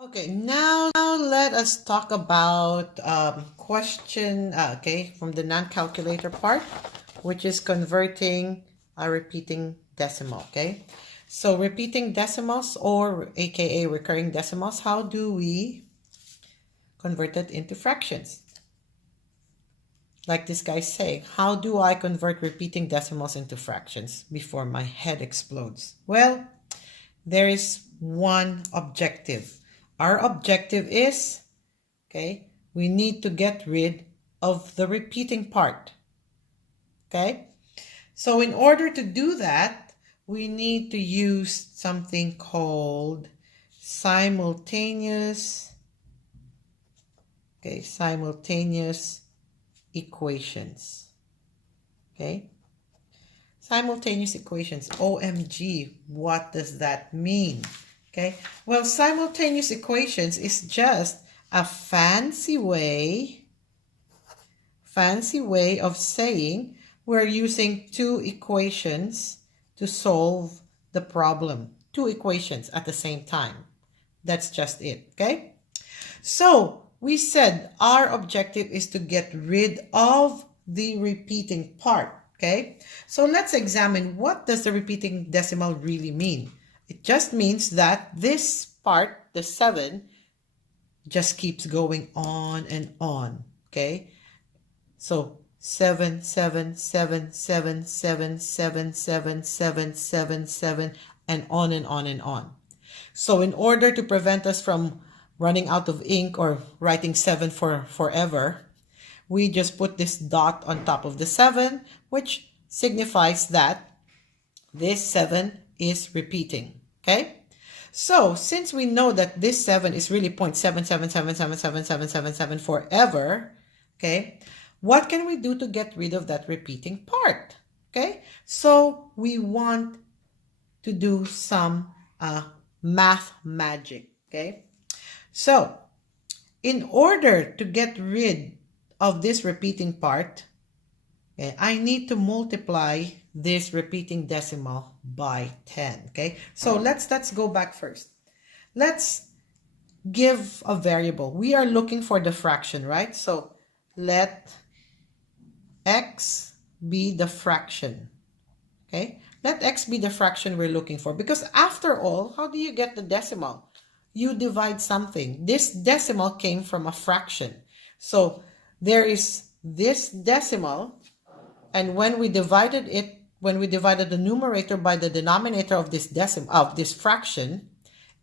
Okay, now let us talk about question, from the non-calculator part, which is converting a repeating decimal, okay? So repeating decimals, or aka recurring decimals, how do we convert it into fractions? Like this guy's saying, how do I convert repeating decimals into fractions before my head explodes? Well, there is one objective. Our objective is, okay, we need to get rid of the repeating part. Okay, so in order to do that, we need to use something called simultaneous equations. Okay, simultaneous equations. OMG, what does that mean? Okay, well, simultaneous equations is just a fancy way of saying we're using two equations to solve the problem. Two equations at the same time. That's just it, okay? So we said our objective is to get rid of the repeating part, okay? So let's examine, what does the repeating decimal really mean? It just means that this part, the 7, just keeps going on and on, okay? So 7, 7, 7, 7, 7, 7, 7, 7, 7, 7, and on and on and on. So in order to prevent us from running out of ink or writing 7 for forever, we just put this dot on top of the 7, which signifies that this 7 is repeating. Okay? So since we know that this 7 is really 0.77777777 forever, okay, what can we do to get rid of that repeating part? Okay, so we want to do some math magic. Okay, so in order to get rid of this repeating part, okay, I need to multiply this repeating decimal by 10. Okay, so let's go back first. Let's give a variable. We are looking for the fraction, right? So let x be the fraction. Okay, let x be the fraction we're looking for, because after all, how do you get the decimal? You divide something. This decimal came from a fraction. So there is this decimal, and when we divided the numerator by the denominator of this fraction,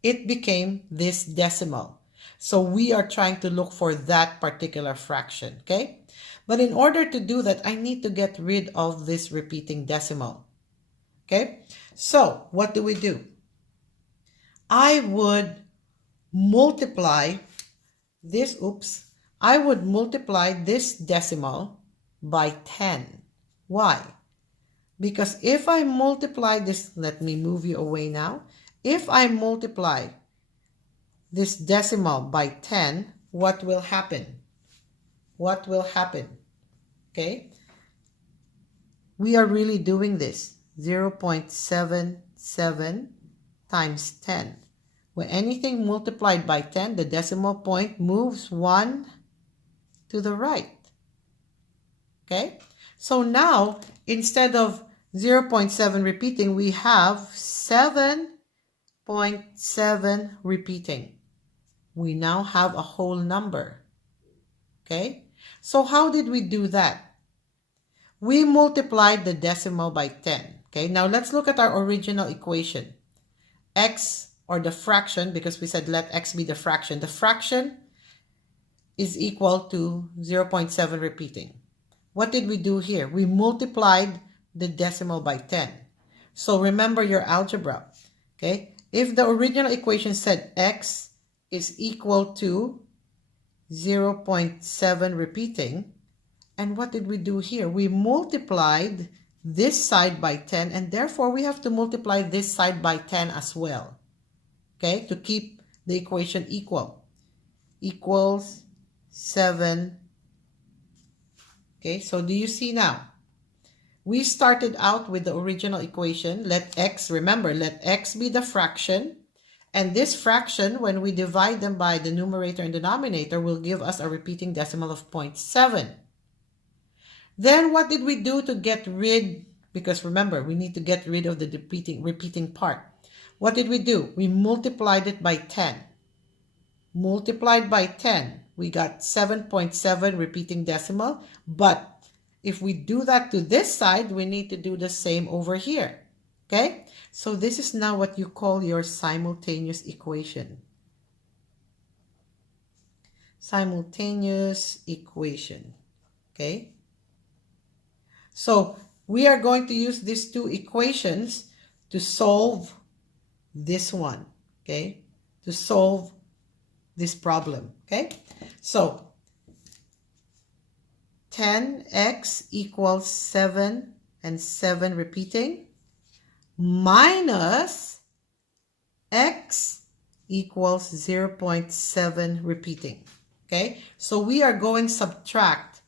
it became this decimal. So we are trying to look for that particular fraction, okay? But in order to do that, I need to get rid of this repeating decimal, okay? So what do? I would multiply this decimal by 10. Why? Because if I multiply this, let me move you away now. If I multiply this decimal by 10, what will happen? What will happen? Okay? We are really doing this. 0.77 times 10. When anything multiplied by 10, the decimal point moves 1 to the right. Okay? So now, instead of 0.7 repeating, we have 7.7 repeating. We now have a whole number. Okay? So how did we do that? We multiplied the decimal by 10. Okay? Now let's look at our original equation. X, or the fraction, because we said let x be the fraction. The fraction is equal to 0.7 repeating. What did we do here? We multiplied the decimal by 10. So remember your algebra. Okay? If the original equation said x is equal to 0.7 repeating, and what did we do here? We multiplied this side by 10, and therefore we have to multiply this side by 10 as well. Okay? To keep the equation equal. Equals 7. Okay, so do you see now? We started out with the original equation. Let x, remember, let x be the fraction. And this fraction, when we divide them by the numerator and denominator, will give us a repeating decimal of 0.7. Then what did we do to get rid, because remember, we need to get rid of the repeating part. What did we do? We multiplied it by 10. Multiplied by 10, we got 7.7 repeating decimal. But if we do that to this side, we need to do the same over here. Okay? So this is now what you call your simultaneous equation. Simultaneous equation. Okay? So we are going to use these two equations to solve this one. Okay? To solve this problem. Okay? So 10x equals 7 and 7 repeating, minus x equals 0.7 repeating. Okay, so we are going to subtract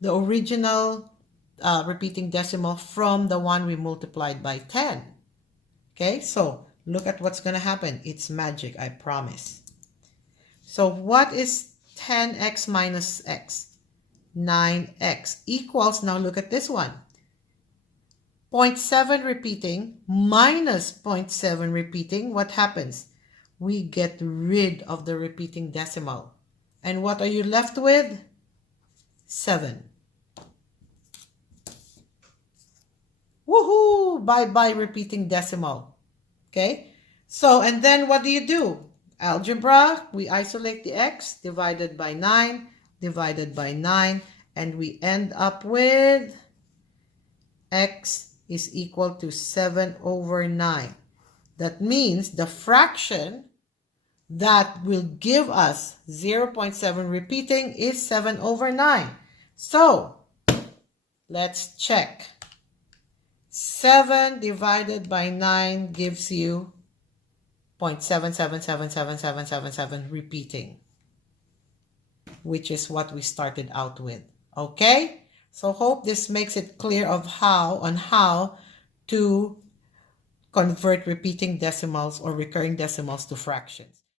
the original repeating decimal from the one we multiplied by 10. Okay, so look at what's going to happen. It's magic, I promise. So what is 10x minus x? 9x equals, now look at this one. 0.7 repeating minus 0.7 repeating, what happens? We get rid of the repeating decimal. And what are you left with? 7. Woohoo! Bye-bye repeating decimal. Okay? So, and then what do? Algebra, we isolate the x, divided by 9, and we end up with x is equal to 7 over 9. That means the fraction that will give us 0.7 repeating is 7 over 9. So, let's check. 7 divided by 9 gives you 0.77777777 repeating, which is what we started out with. Okay? So hope this makes it clear on how to convert repeating decimals or recurring decimals to fractions.